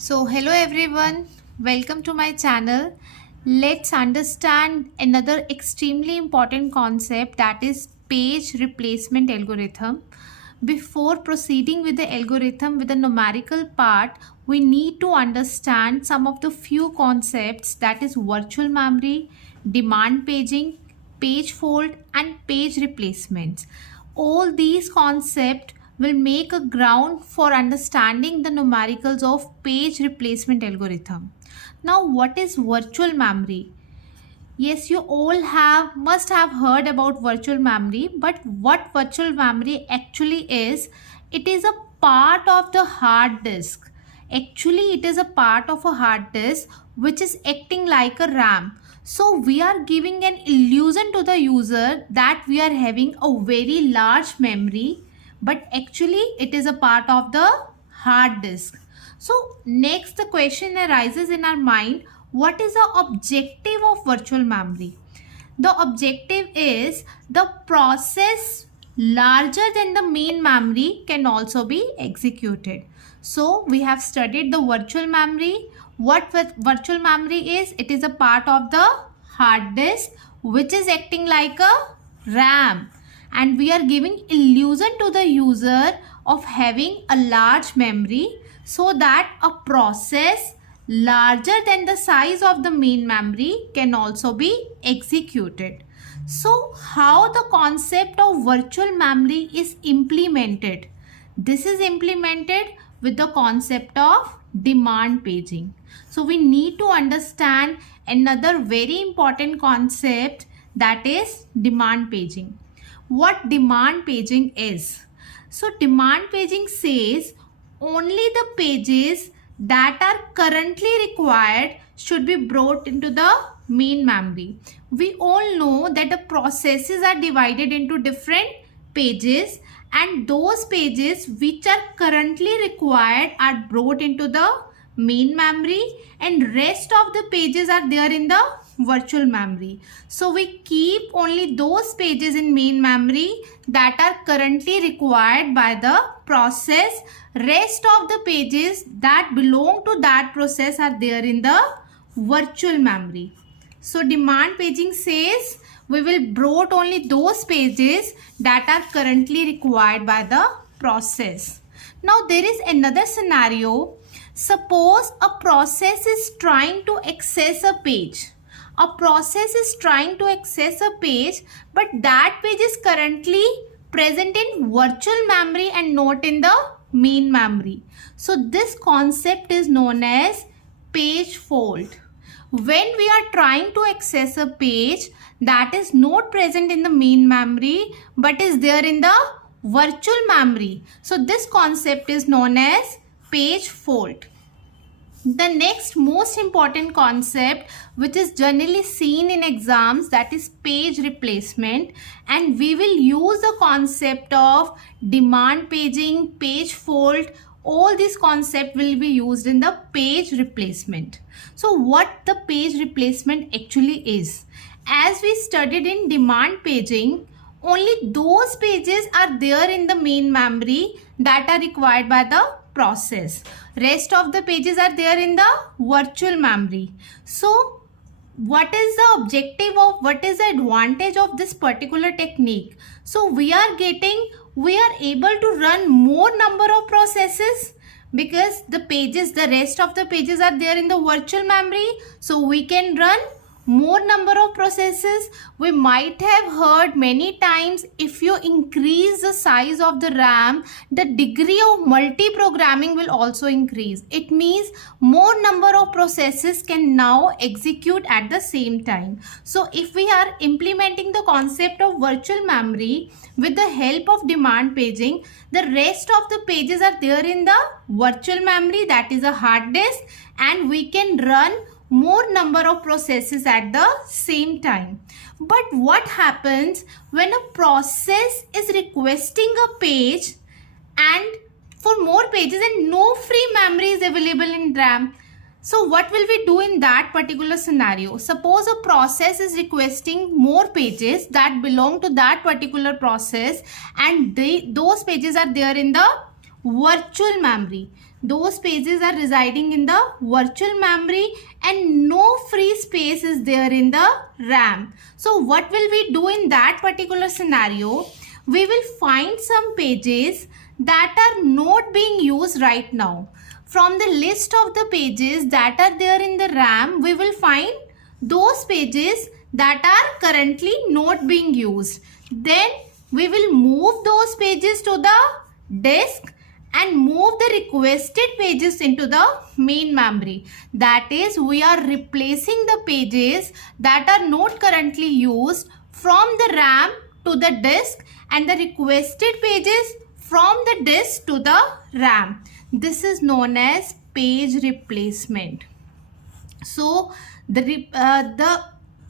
So, hello everyone, welcome to my channel. Let's understand another extremely important concept, that is page replacement algorithm. Before proceeding with the algorithm with the numerical part, we need to understand some of the few concepts, that is virtual memory, demand paging, page fold and page replacements. All these concepts will make a ground for understanding the numericals of page replacement algorithm. Now, what is virtual memory? Yes, you all must have heard about virtual memory, but what virtual memory actually is, it is a part of the hard disk. Actually, it is a part of a hard disk which is acting like a RAM. So we are giving an illusion to the user that we are having a very large memory, but actually it is a part of the hard disk. So next the question arises in our mind, what is the objective of virtual memory? The objective is the process larger than the main memory can also be executed. So we have studied the virtual memory. What virtual memory is? It is a part of the hard disk which is acting like a RAM, and we are giving illusion to the user of having a large memory so that a process larger than the size of the main memory can also be executed. So how the concept of virtual memory is implemented? This is implemented with the concept of demand paging. So we need to understand another very important concept, that is demand paging. What demand paging is? So demand paging says only the pages that are currently required should be brought into the main memory. We all know that the processes are divided into different pages, and those pages which are currently required are brought into the main memory, and rest of the pages are there in the virtual memory. So we keep only those pages in main memory that are currently required by the process. Rest of the pages that belong to that process are there in the virtual memory. So demand paging says we will brought only those pages that are currently required by the process. Now there is another scenario. Suppose a process is trying to access a page. A process is trying to access a page, but that page is currently present in virtual memory and not in the main memory. So this concept is known as page fold. When we are trying to access a page that is not present in the main memory but is there in the virtual memory, so this concept is known as page fold. The next most important concept which is generally seen in exams, that is page replacement, and we will use the concept of demand paging, page fold. All these concepts will be used in the page replacement. So what the page replacement actually is? As we studied in demand paging, only those pages are there in the main memory that are required by the process. Rest of the pages are there in the virtual memory. So what is the objective of, what is the advantage of this particular technique? So we are able to run more number of processes because the rest of the pages are there in the virtual memory. So we can run more number of processes. We might have heard many times, if you increase the size of the RAM, the degree of multi-programming will also increase. It means more number of processes can now execute at the same time. So if we are implementing the concept of virtual memory with the help of demand paging, the rest of the pages are there in the virtual memory, that is a hard disk, and we can run more number of processes at the same time. But what happens when a process is requesting a page and for more pages and no free memory is available in RAM? So what will we do in that particular scenario? Suppose a process is requesting more pages that belong to that particular process, and those pages are there in the virtual memory. those pages are residing in the virtual memory and no free space is there in the RAM. So what will we do in that particular scenario? We will find some pages that are not being used right now. From the list of the pages that are there in the RAM, we will find those pages that are currently not being used. Then we will move those pages to the disk and move the requested pages into the main memory. That is, we are replacing the pages that are not currently used from the RAM to the disk and the requested pages from the disk to the RAM. This is known as page replacement. So the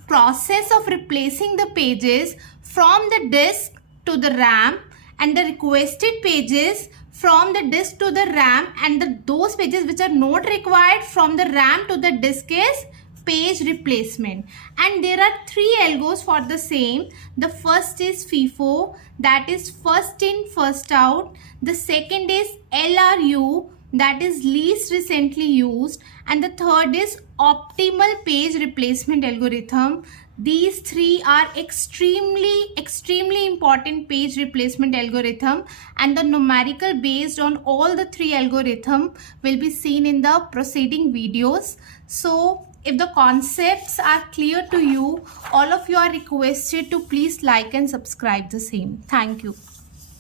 process of replacing the pages from the disk to the RAM and the requested pages from the disk to the RAM and those pages which are not required from the RAM to the disk is page replacement. And there are three algos for the same. The first is FIFO, that is first in first out. The second is LRU, that is least recently used, and the third is optimal page replacement algorithm. These three are extremely important page replacement algorithm, and the numerical based on all the three algorithm will be seen in the preceding videos. So if the concepts are clear to you, all of you are requested to please like and subscribe the same. Thank you.